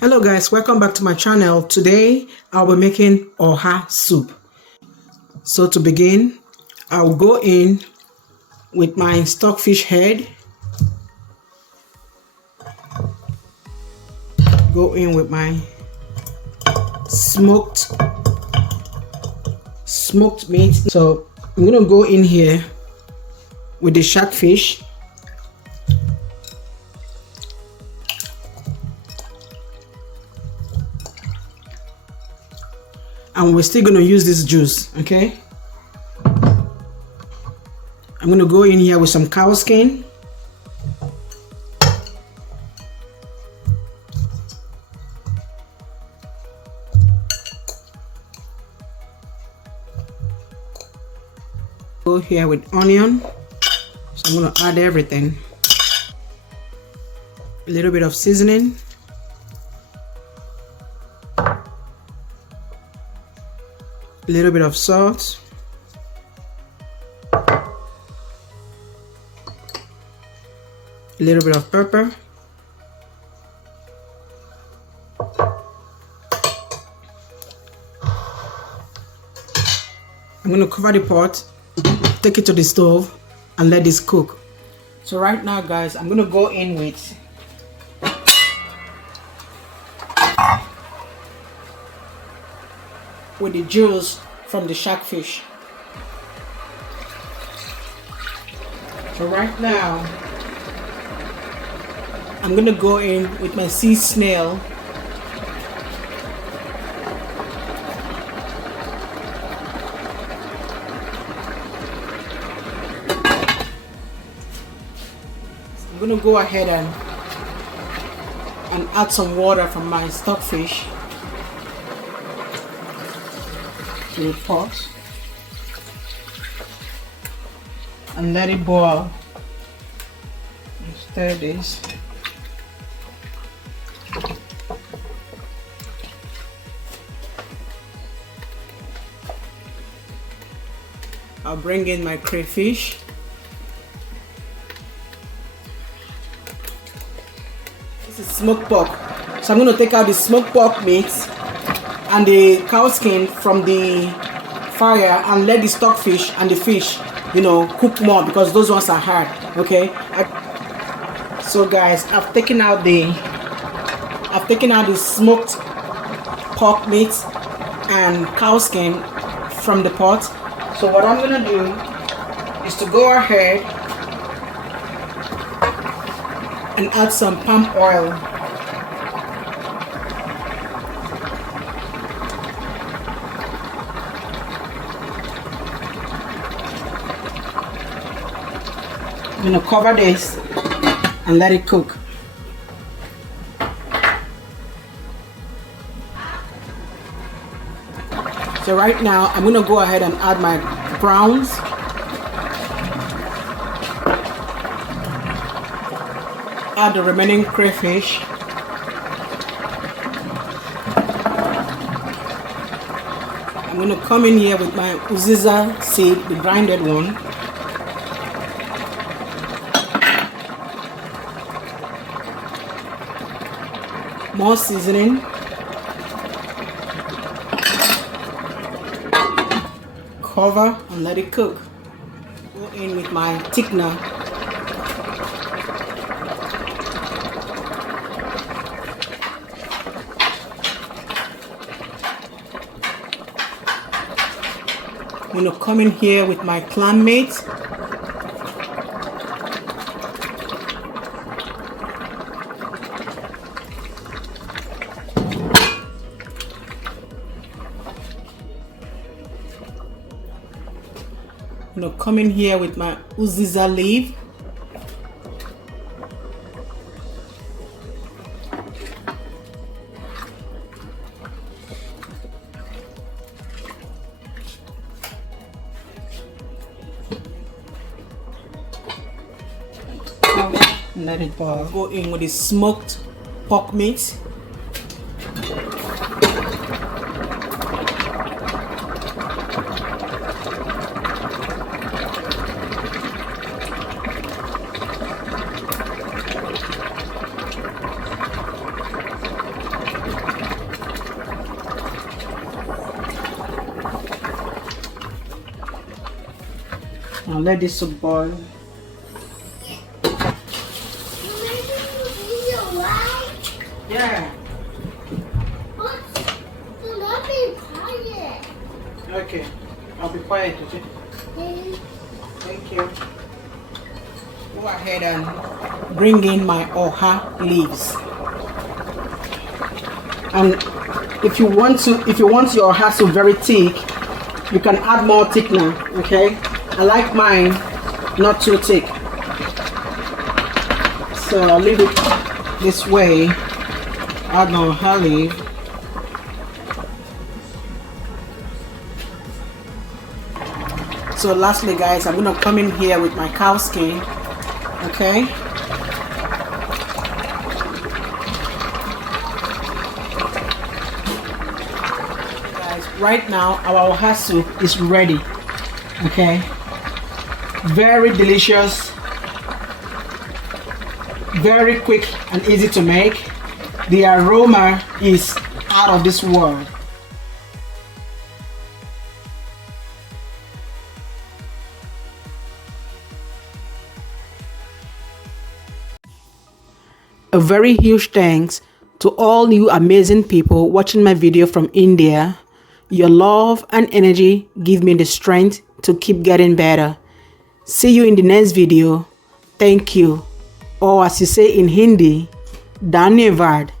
Hello guys, welcome back to my channel. Today I'll be making Oha soup. So to begin, I'll go in with my stockfish head. Go in with my smoked meat. So I'm gonna go in here with the shark fish. And we're still gonna use this juice, okay? I'm gonna go in here with some cow skin. Go here with onion. So I'm gonna add everything. A little bit of seasoning. A little bit of salt, a little bit of pepper, I'm going to cover the pot, take it to the stove and let this cook. So right now guys, I'm going to go in with the juice from the shark fish. So right now I'm gonna go in with my sea snail. I'm gonna go ahead and add some water from my stockfish to the pot and let it boil. Stir this. I'll bring in my crayfish. This is smoked pork. So I'm going to take out the smoked pork meat and the cow skin from the fire and let the stockfish and the fish, cook more because those ones are hard. Okay. So guys, I've taken out the smoked pork meat and cow skin from the pot. So what I'm gonna do is to go ahead and add some palm oil. I'm gonna cover this and let it cook. So right now I'm gonna go ahead and add my browns. Add the remaining crayfish. I'm gonna come in here with my uziza seed, the grinded one. More seasoning. Cover and let it cook. Go in with my thickener. I'm going to come in here with my clam meat. I'm going to come in here with my uziza leaf. Let it boil. Go in with the smoked pork meat. Now let this soup boil. Yeah. Okay. I'll be quiet, okay? Thank you. Go ahead and bring in my oha leaves. And if you want your oha soup very thick, you can add more thickener, okay? I like mine not too thick. So I'll leave it this way. Add my oha leaf. So lastly, guys, I'm gonna come in here with my cow skin, okay? Guys, right now our oha soup is ready, okay? Very delicious, very quick and easy to make. The aroma is out of this world. A very huge thanks to all you amazing people watching my video from India. Your love and energy give me the strength to keep getting better. See you in the next video. Thank you. Or as you say in Hindi, Dhanyavad.